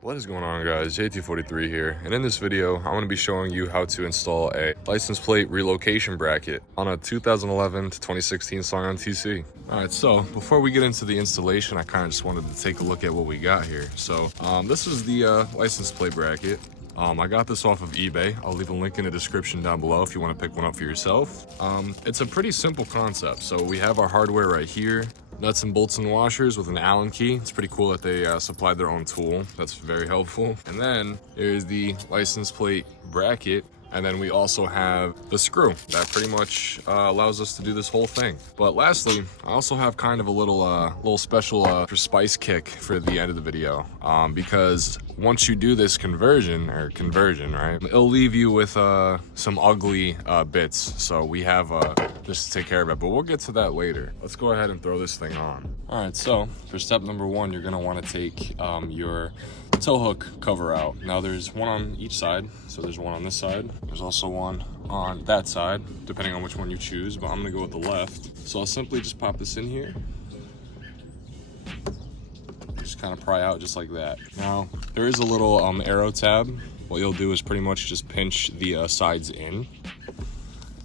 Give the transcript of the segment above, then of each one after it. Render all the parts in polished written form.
What is going on, guys? JT43 here, and in this video I'm going to be showing you how to install a license plate relocation bracket on a 2011 to 2016 Scion TC. Alright, so before we get into the installation, I kind of just wanted to take a look at what we got here. So this is the license plate bracket. I got this off of eBay. I'll leave a link in the description down below if you want to pick one up for yourself. It's a pretty simple concept. So we have our hardware right here. Nuts and bolts and washers with an Allen key. It's pretty cool that they supplied their own tool. That's very helpful. And then there's the license plate bracket. And then we also have the screw that pretty much allows us to do this whole thing. But lastly, I also have kind of a little special for spice kick for the end of the video, because once you do this conversion, right, it'll leave you with some ugly bits. So we have just to take care of it, but we'll get to that later. Let's go ahead and throw this thing on. All right, so for step number one, you're gonna want to take your tow hook cover out. Now there's one on each side, so there's one on this side. There's also one on that side, depending on which one you choose, but I'm gonna go with the left. So I'll simply just pop this in here. Just kind of pry out just like that. Now, there is a little arrow tab. What you'll do is pretty much just pinch the sides in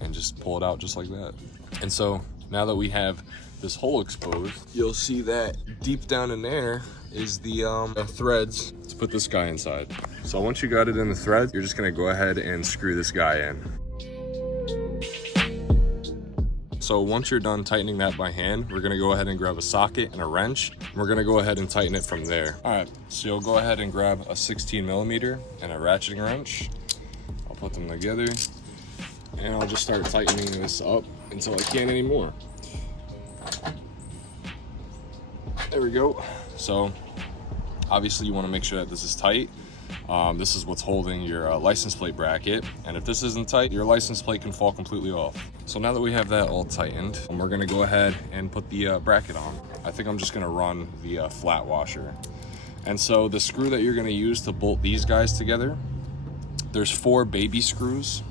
and just pull it out just like that. And so now that we have this hole exposed, you'll see that deep down in there is the threads to put this guy inside. So once you got it in the thread, you're just gonna go ahead and screw this guy in. So once you're done tightening that by hand, we're gonna go ahead and grab a socket and a wrench. And we're gonna go ahead and tighten it from there. All right, so you'll go ahead and grab a 16mm and a ratcheting wrench. I'll put them together and I'll just start tightening this up until I can't anymore. There we go. So obviously you want to make sure that this is tight. This is what's holding your license plate bracket, and if this isn't tight, your license plate can fall completely off. So now that we have that all tightened, we're going to go ahead and put the bracket on. I think I'm just going to run the flat washer. And so the screw that you're going to use to bolt these guys together, there's 4 baby screws.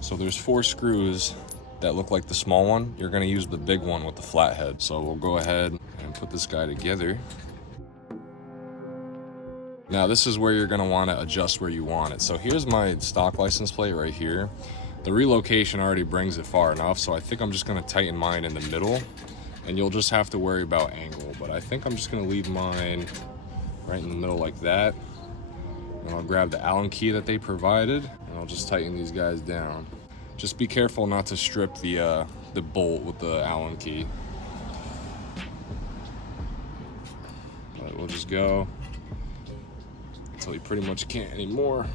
So there's 4 screws that look like the small one. You're going to use the big one with the flat head. So we'll go ahead and put this guy together. Now this is where you're going to want to adjust where you want it. So here's my stock license plate right here. The relocation already brings it far enough, so I think I'm just going to tighten mine in the middle, and you'll just have to worry about angle. But I think I'm just going to leave mine right in the middle like that. And I'll grab the Allen key that they provided, and I'll just tighten these guys down. Just be careful not to strip the bolt with the Allen key. But we'll just go until you pretty much can't anymore.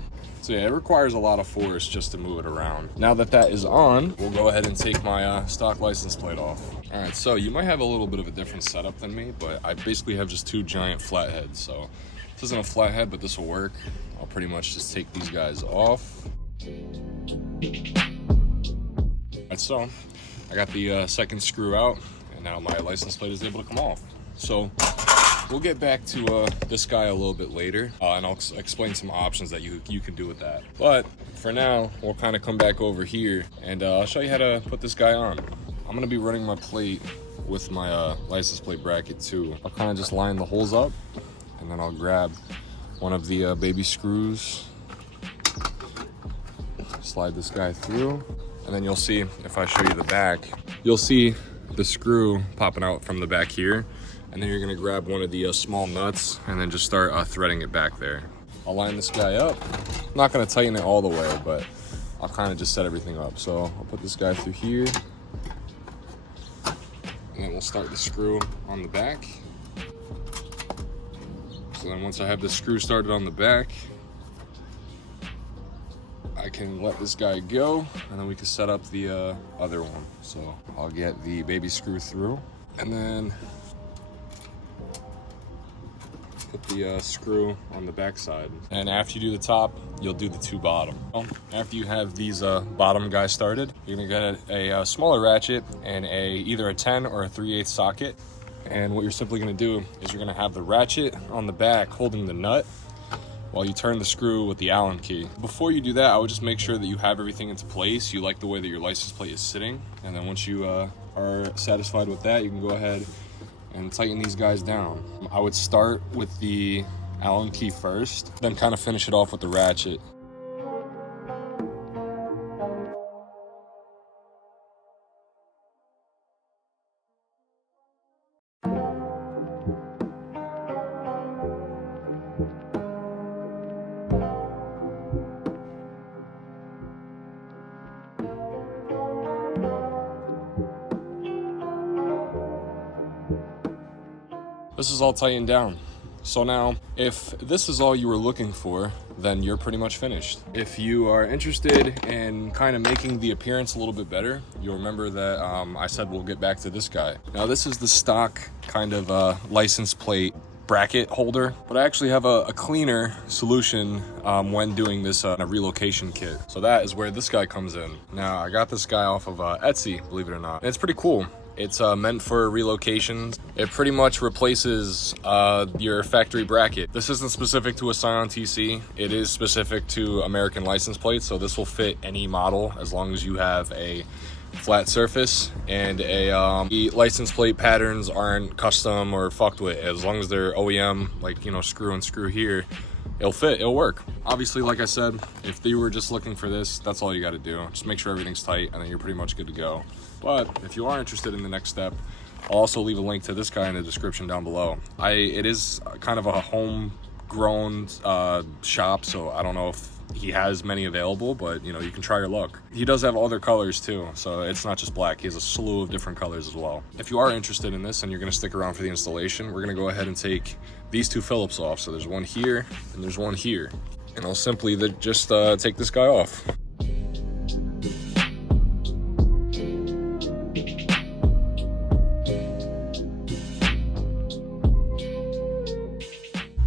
So yeah, it requires a lot of force just to move it around. Now that that is on, we'll go ahead and take my stock license plate off. All right, so you might have a little bit of a different setup than me, but I basically have just 2 giant flatheads. So this isn't a flathead, but this will work. I'll pretty much just take these guys off. Alright, so I got the second screw out, and now my license plate is able to come off. So we'll get back to this guy a little bit later, and I'll explain some options that you can do with that. But for now, we'll kind of come back over here, and I'll show you how to put this guy on. I'm going to be running my plate with my license plate bracket too. I'll kind of just line the holes up, and then I'll grab one of the baby screws, slide this guy through, and then you'll see, if I show you the back, you'll see the screw popping out from the back here. And then you're gonna grab one of the small nuts and then just start threading it back there. I'll line this guy up. I'm not gonna tighten it all the way, but I'll kind of just set everything up. So I'll put this guy through here, and then we'll start the screw on the back. So then once I have the screw started on the back, I can let this guy go, and then we can set up the other one. So I'll get the baby screw through, and then put the screw on the back side. And after you do the top, you'll do the 2 bottom. After you have these bottom guys started, you're gonna get a smaller ratchet and either a 10 or a 3/8 socket. And what you're simply gonna do is you're gonna have the ratchet on the back holding the nut while you turn the screw with the Allen key. Before you do that, I would just make sure that you have everything into place. You like the way that your license plate is sitting. And then once you are satisfied with that, you can go ahead and tighten these guys down. I would start with the Allen key first, then kind of finish it off with the ratchet. This is all tightened down. So now, if this is all you were looking for, then you're pretty much finished. If you are interested in kind of making the appearance a little bit better, you'll remember that I said we'll get back to this guy. Now this is the stock kind of license plate bracket holder, but I actually have a cleaner solution when doing this a relocation kit. So that is where this guy comes in. Now I got this guy off of Etsy, believe it or not. And it's pretty cool. It's meant for relocations. It pretty much replaces your factory bracket. This isn't specific to a Scion TC. It is specific to American license plates, so this will fit any model as long as you have a flat surface and the license plate patterns aren't custom or fucked with. As long as they're OEM, like, you know, screw and screw here, it'll fit, it'll work. Obviously, like I said, if you were just looking for this, that's all you got to do. Just make sure everything's tight and then you're pretty much good to go. But if you are interested in the next step, I'll also leave a link to this guy in the description down below. It is kind of a homegrown shop, so I don't know if he has many available, but you know, you can try your luck. He does have other colors too, so it's not just black. He has a slew of different colors as well. If you are interested in this and you're going to stick around for the installation, we're going to go ahead and take these two Phillips off. So there's one here and there's one here, and I'll simply just take this guy off.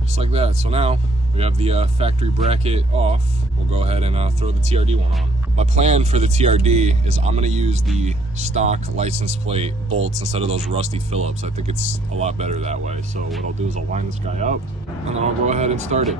Just like that. So now we have the factory bracket off. We'll go ahead and throw the TRD one on. My plan for the TRD is I'm gonna use the stock license plate bolts instead of those rusty Phillips. I think it's a lot better that way. So what I'll do is I'll line this guy up and then I'll go ahead and start it.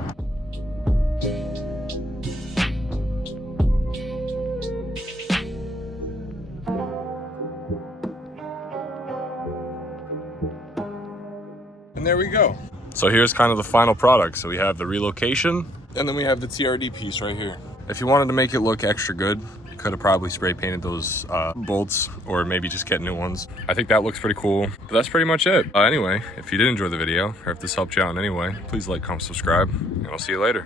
And there we go. So here's kind of the final product. So we have the relocation, and then we have the TRD piece right here. If you wanted to make it look extra good, you could have probably spray painted those bolts, or maybe just get new ones. I think that looks pretty cool, but that's pretty much it. Anyway, if you did enjoy the video, or if this helped you out in any way, please like, comment, subscribe, and I'll see you later.